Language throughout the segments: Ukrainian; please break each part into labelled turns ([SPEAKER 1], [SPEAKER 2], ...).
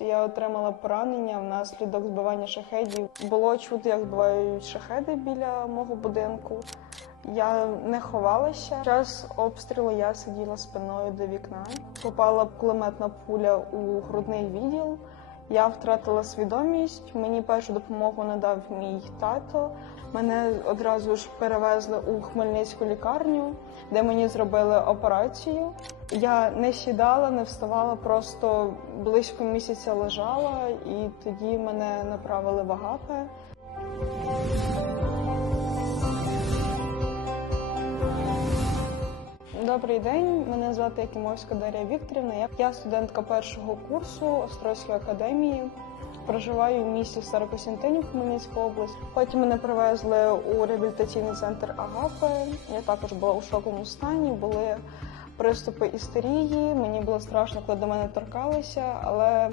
[SPEAKER 1] Я отримала поранення внаслідок збивання шахедів. Було чути, як збивають шахеди біля мого будинку. Я не ховалася. Час обстрілу я сиділа спиною до вікна. Попала кулеметна пуля у грудний відділ. Я втратила свідомість. Мені першу допомогу надав мій тато. Мене одразу ж перевезли у Хмельницьку лікарню, де мені зробили операцію. Я не сідала, не вставала, просто близько місяця лежала, і тоді мене направили в Агапе. Добрий день, мене звати Якимовська Дар'я Вікторівна. Я- студентка першого курсу Острозької академії. Проживаю в місті Старокостянтинів, Хмельницька область. Потім мене привезли у реабілітаційний центр Агапи. Я також була у шоковому стані. Були приступи істерії. Мені було страшно, коли до мене торкалися, але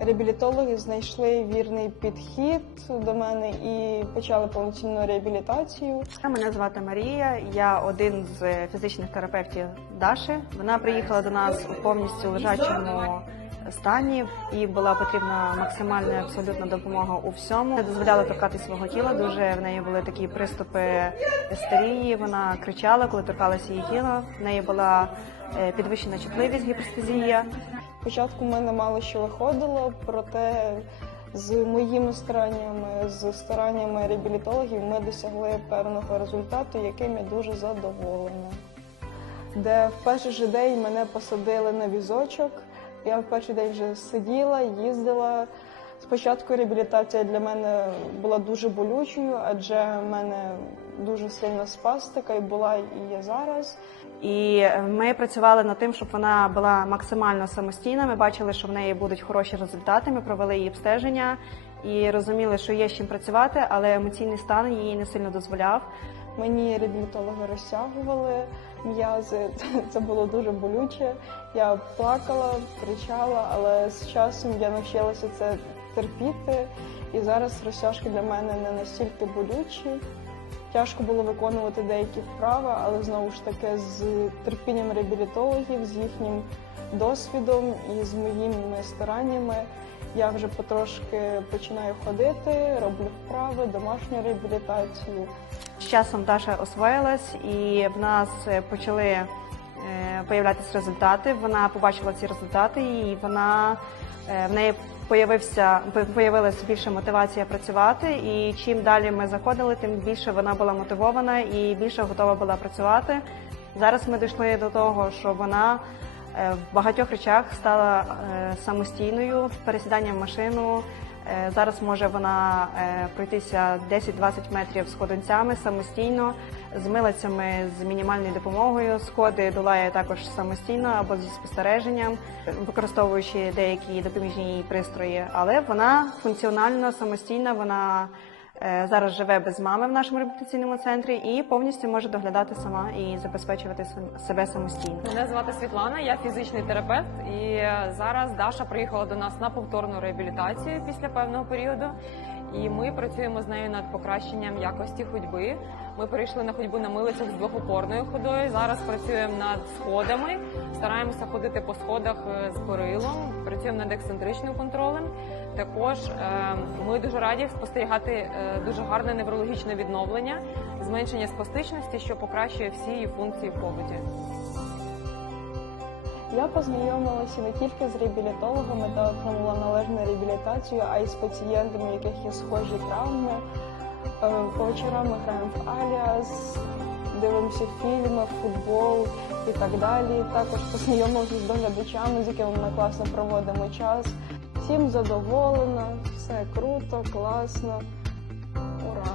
[SPEAKER 1] реабілітологи знайшли вірний підхід до мене і почали повноцінну реабілітацію.
[SPEAKER 2] Мене звати Марія. Я один з фізичних терапевтів Даші. Вона приїхала до нас у повністю лежачому стані, і була потрібна максимальна абсолютна допомога у всьому. Не дозволяла торкати свого тіла. Дуже в неї були такі приступи істерії. Вона кричала, коли торкалася її тіла. В неї була е, підвищена чутливість, гіперстезія.
[SPEAKER 1] Спочатку мене мало що виходило, проте з моїми стараннями, з стараннями реабілітологів ми досягли певного результату, яким я дуже задоволена. Де в перший же день мене посадили на візочок. Я в перший день вже сиділа, їздила. Спочатку реабілітація для мене була дуже болючою, адже в мене дуже сильна спастика і була і є зараз.
[SPEAKER 2] І ми працювали над тим, щоб вона була максимально самостійна. Ми бачили, що в неї будуть хороші результати. Ми провели її обстеження і розуміли, що є з чим працювати, але емоційний стан їй не сильно дозволяв.
[SPEAKER 1] Мені реабілітологи розтягували м'язи. Це було дуже болюче. Я плакала, кричала, але з часом я навчилася це терпіти. І зараз розтяжки для мене не настільки болючі. Тяжко було виконувати деякі вправи, але знову ж таки з терпінням реабілітологів, з їхнім досвідом і з моїми стараннями я вже потрошки починаю ходити, роблю вправи, домашню реабілітацію.
[SPEAKER 2] З часом Даша освоїлась, і в нас почали е, появлятися результати. Вона побачила ці результати, і вона е, в неї появився появилася більше мотивація працювати. І чим далі ми заходили, тим більше вона була мотивована і більше готова була працювати. Зараз ми дійшли до того, що вона е, в багатьох речах стала е, самостійною пересіданням в машину. Е, Зараз може вона е, пройтися 10-20 метрів сходинцями самостійно, з милицями з мінімальною допомогою. Сходи долає також самостійно або зі спостереженням, використовуючи деякі допоміжні пристрої. Але вона функціонально самостійна. Вона зараз живе без мами в нашому реабілітаційному центрі і повністю може доглядати сама і забезпечувати себе самостійно.
[SPEAKER 3] Мене звати Світлана, я фізичний терапевт, і зараз Даша приїхала до нас на повторну реабілітацію після певного періоду. І ми працюємо з нею над покращенням якості ходьби. Ми перейшли на ходьбу на милицях з двохопорною ходою. Зараз працюємо над сходами, стараємося ходити по сходах е, з перилом, працюємо над ексцентричним контролем. Також е, ми дуже раді спостерігати е, дуже гарне неврологічне відновлення, зменшення спастичності, що покращує всі її функції в побуті.
[SPEAKER 1] Я познайомилася не тільки з реабілітологами та отримала належну реабілітацію, а й з пацієнтами, у яких є схожі травми. Е, По вечорам ми граємо в Аліас, дивимося фільми, футбол і так далі. Також познайомимося з доглядачами, з якими ми класно проводимо час. Всім задоволена, все круто, класно. Ура!